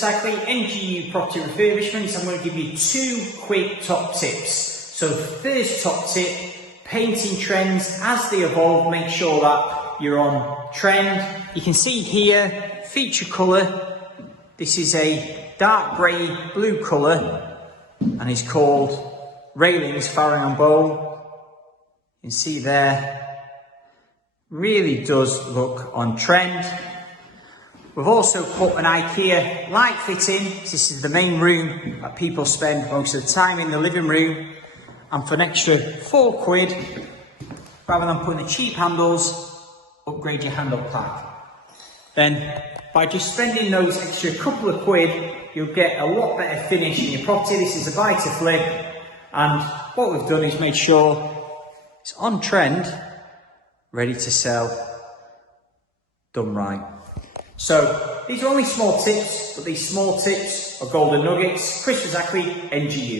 𝗧𝘂cie 𝗧𝗪 property refurbishments. I'm going to give you 2 quick top tips. So first top tip, painting trends as they evolve, make sure that you're on trend. You can see here, feature colour. This is a dark grey blue colour and it's called Railings Farring Bowl. You can see there, really does look on trend. We've also put an IKEA light fitting. This is the main room that people spend most of the time in the living room. And for an extra £4, rather than putting the cheap handles, upgrade your handle pack. Then by just spending those extra couple of quid, you'll get a lot better finish in your property. This is a buy to flip, and what we've done is made sure it's on trend, ready to sell, done right. So these are only small tips, but these small tips are golden nuggets. 𝗏𝗏 𝗧𝘂cie 𝗧𝗪.